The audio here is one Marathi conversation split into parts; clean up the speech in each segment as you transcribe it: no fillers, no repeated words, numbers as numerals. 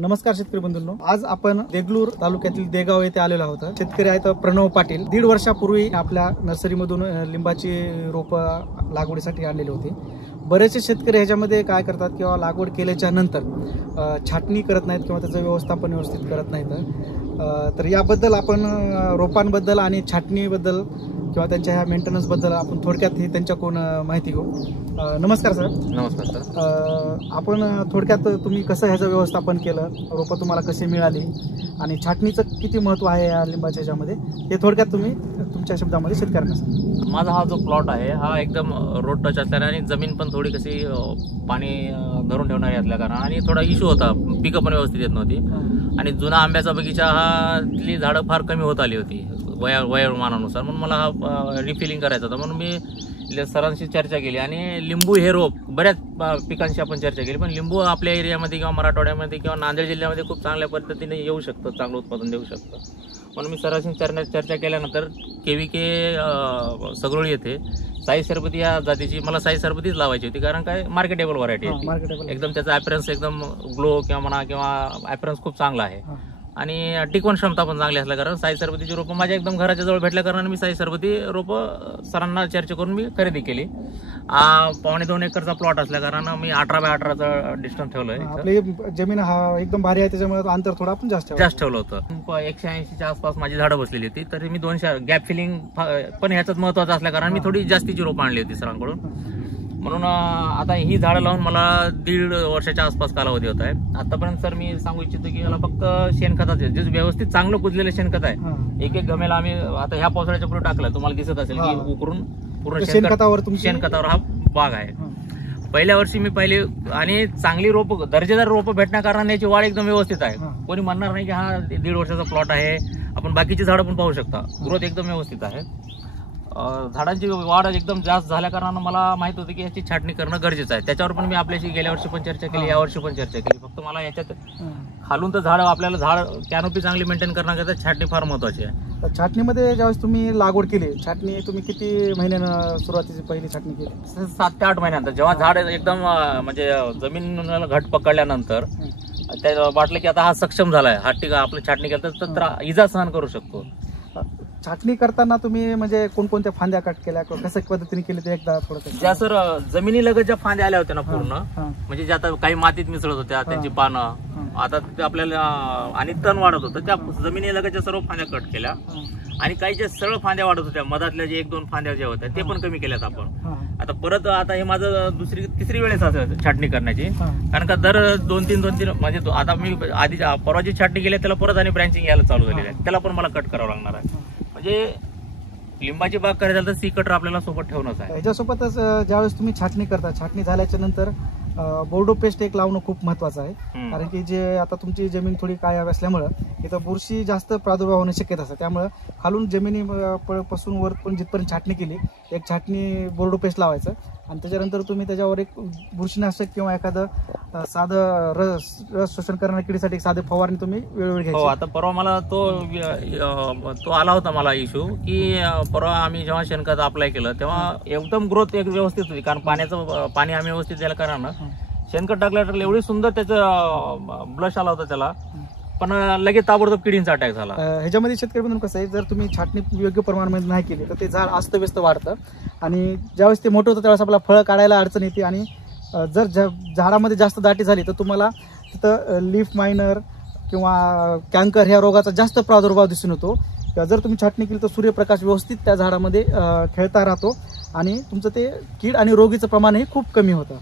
नमस्कार शेतकरी बंधूंनो, आज आपण देगलूर तालुक्यातील देगाव येथे आलेलो आहोत। शेतकरी आहेत प्रणव पाटील। 1.5 वर्षापूर्वी आपल्या नर्सरीमधून लिंबाची रोप लागवडीसाठी आणलेली होती। बरेचसे शेतकरी ह्याच्यामध्ये काय करतात किंवा लागवड केल्याच्या नंतर छाटणी करत नाहीत किंवा त्याचं व्यवस्थापन व्यवस्थित करत नाहीत। तर याबद्दल आपण रोपांबद्दल आणि छाटणीबद्दल किंवा त्यांच्या ह्या मेंटेनन्स बद्दल आपण थोडक्यात ही त्यांच्याकडून माहिती घेऊ। नमस्कार सर। नमस्कार सर। आपण थोडक्यात तुम्ही कसं ह्याचं व्यवस्थापन केलं, रोपं तुम्हाला कशी मिळाली आणि छाटणीचं किती महत्त्व आहे या लिंबाच्या ह्याच्यामध्ये, हे थोडक्यात तुम्ही तुमच्या शब्दामध्ये शेतकऱ्यांना सांगा। माझा हा जो प्लॉट आहे हा एकदम रोड टच असल्याने आणि जमीन पण थोडी कशी पाणी धरून ठेवणारी असल्या कारण आणि थोडा इश्यू होता, पिकं पण व्यवस्थित येत नव्हती आणि जुना आंब्याचा बगीचा हा तिथली झाडं फार कमी होत आली होती वयोमानानुसार, म्हणून मला हा रिफिलिंग करायचा होता। म्हणून मी सरांशी चर्चा केली आणि लिंबू हे रोप बऱ्याच पिकांशी आपण चर्चा केली, पण लिंबू आपल्या एरियामध्ये किंवा मराठवाड्यामध्ये किंवा नांदेड जिल्ह्यामध्ये खूप चांगल्या पद्धतीने येऊ शकतं, चांगलं उत्पादन देऊ शकतं। म्हणून मी सरांशी चर्चा केल्यानंतर KVK सगळोळी येथे साई सरबती या जातीची मला साई सरबतीच लावायची होती, कारण काय मार्केटेबल व्हरायटी आहे, एकदम त्याचा ॲपरन्स एकदम ग्लो किंवा ॲपरन्स खूप चांगला आहे आणि टिकवण क्षमता पण चांगली असल्या कारण साई सरबतीची रोपं माझ्या एकदम घराच्या जवळ भेटल्या कारण मी साई सरबती रोपं सरांना चर्चा करून मी खरेदी केली। 2.25 एकरचा प्लॉट असल्या कारण मी 18x18चं डिस्टन्स ठेवलंय। आपली जमीन हा एकदम भारी आहे, त्याच्यामुळे अंतर थोडं आपण जास्त ठेवलं होतं। 180च्या आसपास माझी झाडं बसलेली होती, तरी मी 200 गॅप फिलिंग पण ह्याचाच महत्वाचं असल्या कारण मी थोडी जास्तीची रोपं आणली होती सरांकडून। म्हणून आता ही झाडं लावून मला 1.5 वर्षाच्या आसपास कालावधी होत आहे। आतापर्यंत सर मी सांगू इच्छितो की मला फक्त शेणखताचे जे व्यवस्थित चांगलं कुजलेलं शेणखत आहे, एक गमेला आम्ही आता ह्या पावसाळ्याच्या पुढे टाकलं, तुम्हाला दिसत असेल की उकरून पूर्ण शेणखतावर हा बाग आहे। पहिल्या वर्षी मी आणि चांगली रोप दर्जेदार रोप भेटण्या कारण याची वाढ एकदम व्यवस्थित आहे। कोणी म्हणणार नाही की हा 1.5 वर्षाचा प्लॉट आहे, आपण बाकीची झाडं पण पाहू शकता, ग्रोथ एकदम व्यवस्थित आहे। झाडांची वाढ एकदम जास्त झाल्या कारणानं मला माहित होतं की याची छाटणी करणं गरजेचं आहे। त्याच्यावर पण मी आपल्याशी गेल्या वर्षी पण चर्चा केली, यावर्षी पण चर्चा केली। फक्त मला याच्यात खालून तर आपल्याला झाड कॅनोपी चांगली मेंटेन करण्याकरता छाटणी फार महत्वाची आहे। छाटणीमध्ये ज्यावेळेस तुम्ही लागवड केली, छाटणी तुम्ही किती महिन्यानं सुरुवातीची पहिली छाटणी केली? 7 ते 8 महिन्यानंतर, जेव्हा झाड एकदम म्हणजे जमीन घट पकडल्यानंतर त्या वाटलं की आता हा सक्षम झालाय, हा टिका आपलं छाटणी केलं तर इजा सहन करू शकतो। छाटणी करताना तुम्ही म्हणजे कोणकोणत्या फांद्या कट केल्या, कशा पद्धतीने केली ते एकदा थोडं? ज्या सर जमिनी लगत ज्या फांद्या आल्या होत्या ना पूर्ण, म्हणजे ज्या आता काही मातीत मिसळत होत्या त्यांची पानं, आता ते आपल्याला आणि तण वाढत होतं, त्या जमिनी लगतच्या सर्व फांद्या कट केल्या आणि काही ज्या सरळ फांद्या वाढत होत्या मधातल्या जे 1-2 फांद्या ज्या होत्या ते पण कमी केल्यात आपण। आता परत हे माझं तिसरी वेळेस असं छाटणी करण्याची, कारण का दर 2-3 म्हणजे आता मी आधी परवाची छाटणी केली त्याला परत आणि ब्रँचिंग यायला चालू झालेली आहे, त्याला पण मला कट करावं लागणार आहे। म्हणजे लिंबाची बाग करायचं तर सी कटर आपल्याला सोबत ठेवणंच आहे। ह्याच्यासोबतच ज्यावेळेस तुम्ही छाटणी करता, छाटणी झाल्याच्या नंतर बोर्डो पेस्ट एक लावणं खूप महत्वाचं आहे, कारण की जे आता तुमची जमीन थोडी काय असल्यामुळं इथं बुरशी जास्त प्रादुर्भाव होण्याची शक्यता असते, त्यामुळे खालून जमिनी पासून वर पण जिथपर्यंत छाटणी केली एक छाटणी बोर्डो पेस्ट लावायचं आणि त्याच्यानंतर तुम्ही त्याच्यावर एक बुरशीनाशक किंवा एखादं साधं रस शोषण करणाऱ्या किडीसाठी एक साधे फवारणी तुम्ही वेळोवेळी घ्यायची। आता परवा मला तो आला होता मला इश्यू की परवा आम्ही जेव्हा शेणखत अप्लाय केलं तेव्हा एकदम ग्रोथ एक व्यवस्थित होती, कारण पाणी आम्ही व्यवस्थित द्यायला कारण शेणखत टाकल्यावर एवढी सुंदर त्याचं ब्लश आला होता त्याला, पण लगेच ताबडतोब किडींचा अटॅक झाला। ह्याच्यामध्ये शेतकरी म्हणून कसं आहे, जर तुम्ही छाटणी योग्य प्रमाणामध्ये नाही केली तर ते झाड अस्तव्यस्त वाढतं आणि ज्यावेळेस ते मोठं होतं त्यावेळेस आपल्याला फळं काढायला अडचण येते आणि जर झाडामध्ये जास्त दाटी झाली तर तुम्हाला तिथं लीफ मायनर किंवा कॅन्कर ह्या रोगाचा जास्त प्रादुर्भाव दिसून येतो। जर तुम्ही छाटणी केली तर सूर्यप्रकाश व्यवस्थित त्या झाडामध्ये खेळता राहतो आणि तुमचं ते कीड आणि रोगीचं प्रमाणही खूप कमी होतं।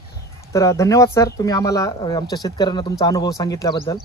तर धन्यवाद सर, तुम्ही आम्हाला आमच्या शेतकऱ्यांना तुमचा अनुभव सांगितल्याबद्दल।